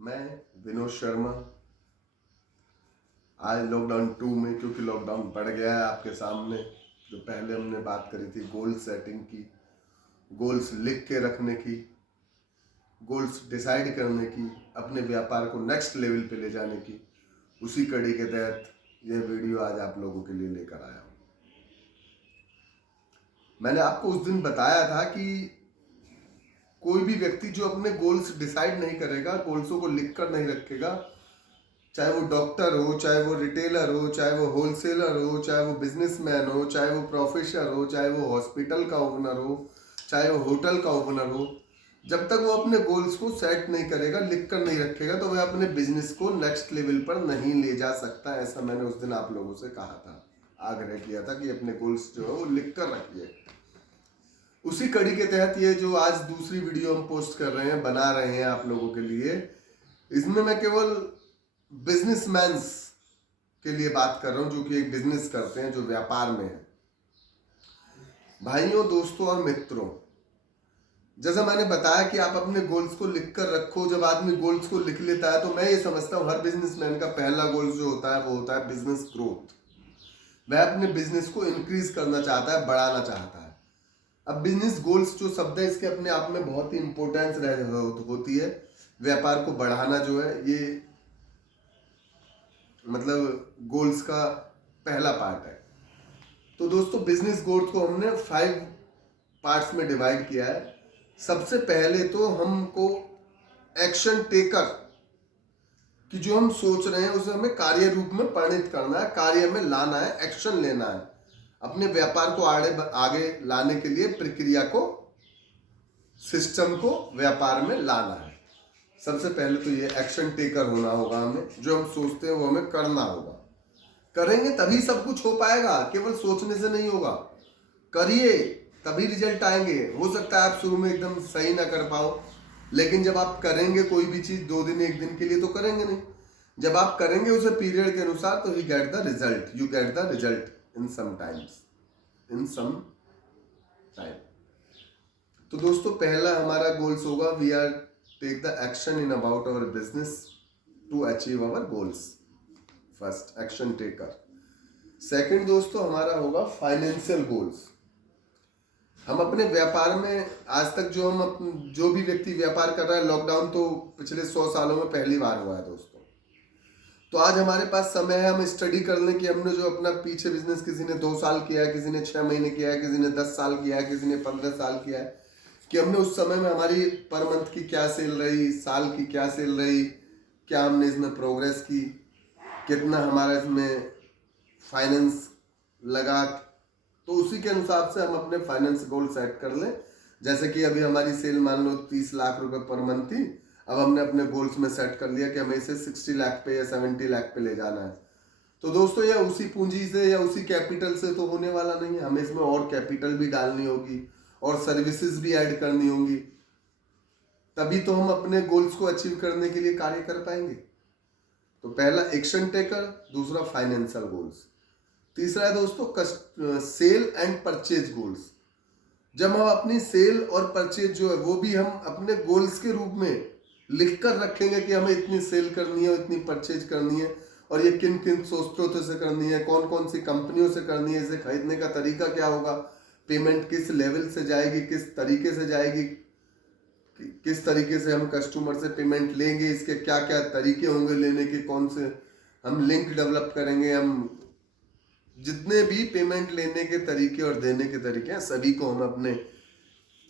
मैं विनोद शर्मा आज लॉकडाउन 2 में, क्योंकि लॉकडाउन बढ़ गया है आपके सामने, जो पहले हमने बात करी थी गोल सेटिंग की, गोल्स लिख के रखने की, गोल्स डिसाइड करने की, अपने व्यापार को नेक्स्ट लेवल पे ले जाने की, उसी कड़ी के तहत यह वीडियो आज आप लोगों के लिए लेकर आया हूँ। मैंने आपको उस दिन बताया था कि कोई भी व्यक्ति जो अपने गोल्स डिसाइड नहीं करेगा, गोल्सों को लिख कर नहीं रखेगा, चाहे वो डॉक्टर हो, चाहे वो रिटेलर हो, चाहे वो होलसेलर हो, चाहे वो बिजनेसमैन हो, चाहे वो प्रोफेसर हो, चाहे वो हॉस्पिटल का ओनर हो, चाहे वो होटल का ओनर हो, जब तक वो अपने गोल्स को सेट नहीं करेगा, लिख कर नहीं रखेगा, तो वह अपने बिजनेस को नेक्स्ट लेवल पर नहीं ले जा सकता। ऐसा मैंने उस दिन आप लोगों से कहा था, आग्रह किया था कि अपने गोल्स जो है वो लिख कर रखिए। उसी कड़ी के तहत ये जो आज दूसरी वीडियो हम पोस्ट कर रहे हैं, बना रहे हैं आप लोगों के लिए, इसमें मैं केवल बिजनेसमैन्स के लिए बात कर रहा हूं, जो कि एक बिजनेस करते हैं, जो व्यापार में है। भाइयों, दोस्तों और मित्रों, जैसा मैंने बताया कि आप अपने गोल्स को लिख कर रखो। जब आदमी गोल्स को लिख लेता है तो मैं ये समझता हूं हर बिजनेसमैन का पहला गोल जो होता है वो होता है बिजनेस ग्रोथ। वह अपने बिजनेस को इंक्रीज करना चाहता है, बढ़ाना चाहता है। अब बिजनेस गोल्स जो शब्द है, इसके अपने आप में बहुत ही इंपॉर्टेंस होती है। व्यापार को बढ़ाना जो है, ये मतलब गोल्स का पहला पार्ट है। तो दोस्तों, बिजनेस गोल्स को हमने 5 पार्ट्स में डिवाइड किया है। सबसे पहले तो हमको एक्शन टेकर कि जो हम सोच रहे हैं उसे हमें कार्य रूप में परिणित करना है, कार्य में लाना है, एक्शन लेना है। अपने व्यापार को आगे लाने के लिए प्रक्रिया को, सिस्टम को व्यापार में लाना है। सबसे पहले तो ये एक्शन टेकर होना होगा हमें। जो हम सोचते हैं वो हमें करना होगा। करेंगे तभी सब कुछ हो पाएगा, केवल सोचने से नहीं होगा। करिए तभी रिजल्ट आएंगे। हो सकता है आप शुरू में एकदम सही ना कर पाओ, लेकिन जब आप करेंगे कोई भी चीज 2 दिन 1 दिन के लिए तो करेंगे नहीं। जब आप करेंगे उसे पीरियड के अनुसार, तो you get the result in some time. तो दोस्तों, पहला हमारा गोल्स होगा, we are take the action in about our business to achieve our goals. First, action taker. Second दोस्तों, हमारा होगा फाइनेंशियल गोल्स। हम अपने व्यापार में आज तक जो भी व्यक्ति व्यापार कर रहा है, लॉकडाउन तो पिछले 100 सालों में पहली बार हुआ है दोस्तों। तो आज हमारे पास समय है, हम स्टडी कर लें कि हमने जो अपना पीछे बिजनेस, किसी ने 2 साल किया है, किसी ने 6 महीने किया है, किसी ने 10 साल किया है, किसी ने 15 साल किया है, कि हमने उस समय में हमारी पर मंथ की क्या सेल रही, साल की क्या सेल रही, क्या हमने इसमें प्रोग्रेस की, कितना हमारा इसमें फाइनेंस लगा। तो उसी के अनुसार से हम अपने फाइनेंस गोल सेट कर लें। जैसे कि अभी हमारी सेल मान लो 30 लाख रुपए पर मंथ थी, अब हमने अपने गोल्स में सेट कर लिया कि हमें इसे 60 लाख पे या 70 लाख पे ले जाना है। तो दोस्तों, यह उसी पूंजी से या उसी कैपिटल से तो होने वाला नहीं है। हमें इसमें और कैपिटल भी डालनी होगी और सर्विसेज भी ऐड करनी होंगी, तभी तो हम अपने गोल्स को अचीव करने के लिए कार्य कर पाएंगे। तो पहला एक्शन टेकर, दूसरा फाइनेंशियल गोल्स, तीसरा है दोस्तों सेल एंड परचेज गोल्स। जब हम अपनी सेल और परचेज जो है वो भी हम अपने गोल्स के रूप में लिख कर रखेंगे कि हमें इतनी सेल करनी है और इतनी परचेज करनी है, और ये किन किन स्रोतों से करनी है, कौन कौन सी कंपनियों से करनी है, इसे खरीदने का तरीका क्या होगा, पेमेंट किस लेवल से जाएगी, किस तरीके से जाएगी, किस तरीके से हम कस्टमर से पेमेंट लेंगे, इसके क्या क्या तरीके होंगे लेने के, कौन से हम लिंक डेवलप करेंगे, हम जितने भी पेमेंट लेने के तरीके और देने के तरीके हैं सभी को हमें अपने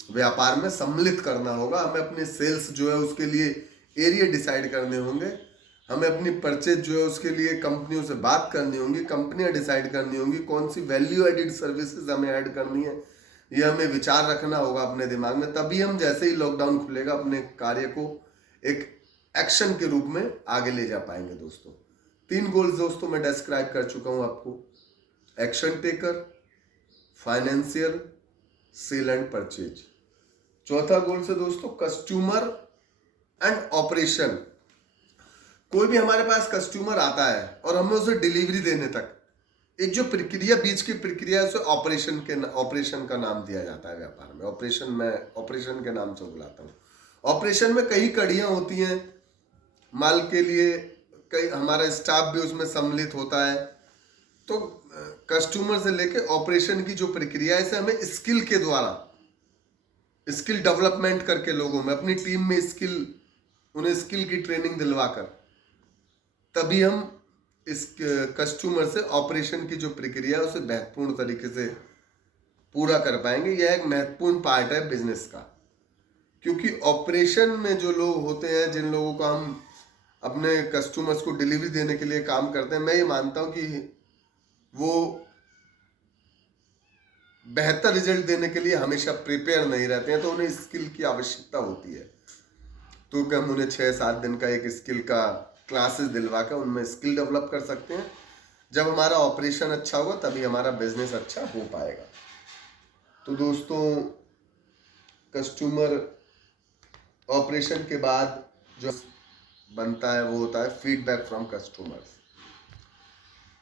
व्यापार में सम्मिलित करना होगा। हमें अपने सेल्स जो है उसके लिए एरिया डिसाइड करने होंगे, हमें अपनी परचेज जो है उसके लिए कंपनियों से बात करनी होंगी, कंपनियां डिसाइड करनी होंगी, कौन सी वैल्यू एडिड सर्विसेज हमें ऐड करनी है, ये हमें विचार रखना होगा अपने दिमाग में। तभी हम जैसे ही लॉकडाउन खुलेगा अपने कार्य को एक एक्शन के रूप में आगे ले जा पाएंगे दोस्तों। 3 गोल्स दोस्तों मैं डिस्क्राइब कर चुका हूं आपको, action taker, financial, sale and purchase. चौथा गोल से दोस्तों कस्टमर एंड ऑपरेशन। कोई भी हमारे पास कस्टमर आता है और हमें उसे डिलीवरी देने तक एक जो प्रक्रिया, बीच की प्रक्रिया है, उसे ऑपरेशन का नाम दिया जाता है व्यापार में। ऑपरेशन के नाम से बुलाता हूँ। ऑपरेशन में कई कड़ियां होती हैं। माल के लिए कई हमारा स्टाफ भी उसमें सम्मिलित होता है। तो कस्टमर से लेके ऑपरेशन की जो प्रक्रिया है, इसे हमें स्किल के द्वारा, स्किल डेवलपमेंट करके लोगों में, अपनी टीम में स्किल, उन्हें स्किल की ट्रेनिंग दिलवाकर, तभी हम इस कस्टमर से ऑपरेशन की जो प्रक्रिया है उसे महत्वपूर्ण तरीके से पूरा कर पाएंगे। यह एक महत्वपूर्ण पार्ट है बिजनेस का, क्योंकि ऑपरेशन में जो लोग होते हैं, जिन लोगों को हम अपने कस्टमर्स को डिलीवरी देने के लिए काम करते हैं, मैं ये मानता हूं कि वो बेहतर रिजल्ट देने के लिए हमेशा प्रिपेयर नहीं रहते हैं, तो उन्हें स्किल की आवश्यकता होती है। तो कि हम उन्हें 6-7 दिन का एक स्किल का क्लासेस दिलवा कर उनमें स्किल डेवलप कर सकते हैं। जब हमारा ऑपरेशन अच्छा होगा तभी हमारा बिजनेस अच्छा हो पाएगा। तो दोस्तों, कस्टमर ऑपरेशन के बाद जो बनता है वो होता है फीडबैक फ्रॉम कस्टमर्स।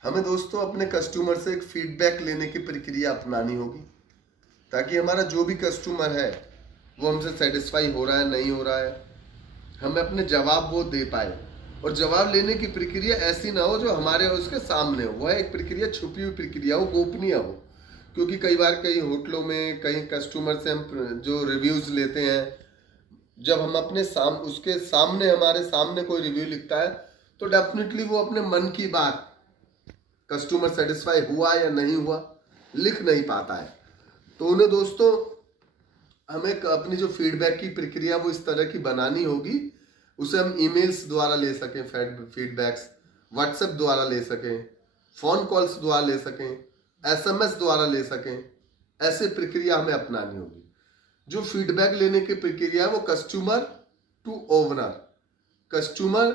हमें दोस्तों अपने कस्टमर से एक फीडबैक लेने की प्रक्रिया अपनानी होगी, ताकि हमारा जो भी कस्टमर है वो हमसे सेटिस्फाई हो रहा है नहीं हो रहा है, हमें अपने जवाब वो दे पाए। और जवाब लेने की प्रक्रिया ऐसी ना हो जो हमारे और उसके सामने हो, वह एक प्रक्रिया छुपी हुई प्रक्रिया हो, गोपनीय हो। क्योंकि कई बार कई होटलों में, कई कस्टमर से हम जो रिव्यूज़ लेते हैं, जब हम अपने उसके सामने, हमारे सामने कोई रिव्यू लिखता है, तो डेफिनेटली वो अपने मन की बात, कस्टमर सेटिस्फाई हुआ या नहीं हुआ, लिख नहीं पाता है। तो उन्हें दोस्तों हमें अपनी जो फीडबैक की प्रक्रिया वो इस तरह की बनानी होगी, उसे हम ईमेल्स द्वारा ले सकें, फीडबैक्स व्हाट्सएप द्वारा ले सकें, फ़ोन कॉल्स द्वारा ले सकें, एसएमएस द्वारा ले सकें। ऐसे प्रक्रिया हमें अपनानी होगी। जो फीडबैक लेने की प्रक्रिया है वो customer to owner, customer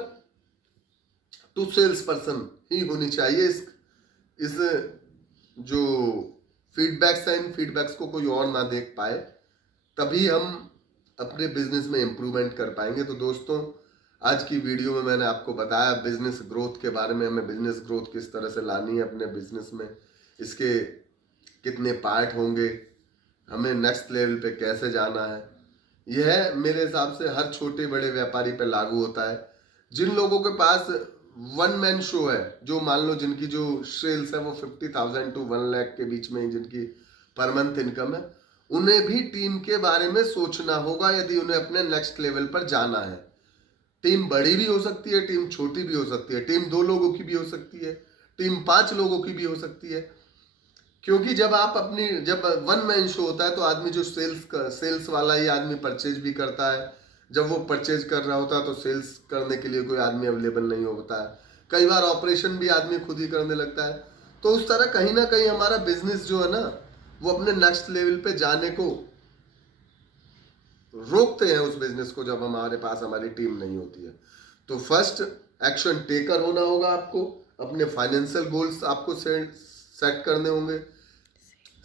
to sales person ही होनी चाहिए। इस जो फीडबैक्स हैं, इन फीडबैक्स को कोई और ना देख पाए, तभी हम अपने बिजनेस में इम्प्रूवमेंट कर पाएंगे। तो दोस्तों, आज की वीडियो में मैंने आपको बताया बिजनेस ग्रोथ के बारे में, हमें बिजनेस ग्रोथ किस तरह से लानी है अपने बिजनेस में, इसके कितने पार्ट होंगे, हमें नेक्स्ट लेवल पे कैसे जाना है। यह मेरे हिसाब से हर छोटे बड़े व्यापारी पे लागू होता है। जिन लोगों के पास वन मैन शो है, जो मान लो जिनकी जो सेल्स है वो 50,000 to 1 लाख के बीच में, जिनकी पर मंथ इनकम है, उन्हें भी टीम के बारे में सोचना होगा यदि उन्हें अपने नेक्स्ट लेवल पर जाना है। टीम बड़ी भी हो सकती है, टीम छोटी भी हो सकती है, टीम 2 लोगों की भी हो सकती है, टीम 5 लोगों की भी हो सकती है। क्योंकि जब वन मैन शो होता है तो आदमी जो सेल्स वाला ही आदमी परचेज भी करता है। जब वो परचेज कर रहा होता है तो सेल्स करने के लिए कोई आदमी अवेलेबल नहीं होता है। कई बार ऑपरेशन भी आदमी खुद ही करने लगता है। तो उस तरह कहीं ना कहीं हमारा बिजनेस जो है ना, वो अपने नेक्स्ट लेवल पे जाने को रोकते हैं उस बिजनेस को, जब हमारे पास हमारी टीम नहीं होती है। तो फर्स्ट एक्शन टेकर होना होगा आपको, अपने फाइनेंशियल गोल्स आपको सेट करने होंगे,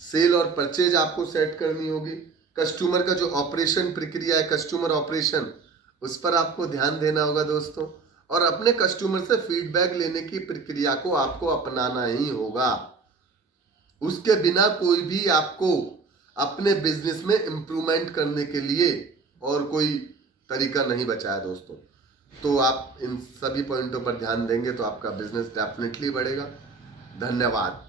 सेल और परचेज आपको सेट करनी होगी, कस्टमर का जो ऑपरेशन प्रक्रिया है, कस्टमर ऑपरेशन, उस पर आपको ध्यान देना होगा दोस्तों। और अपने कस्टमर से फीडबैक लेने की प्रक्रिया को आपको अपनाना ही होगा। उसके बिना कोई भी आपको अपने बिजनेस में इंप्रूवमेंट करने के लिए और कोई तरीका नहीं बचा है दोस्तों। तो आप इन सभी पॉइंटों पर ध्यान देंगे तो आपका बिजनेस डेफिनेटली बढ़ेगा। धन्यवाद।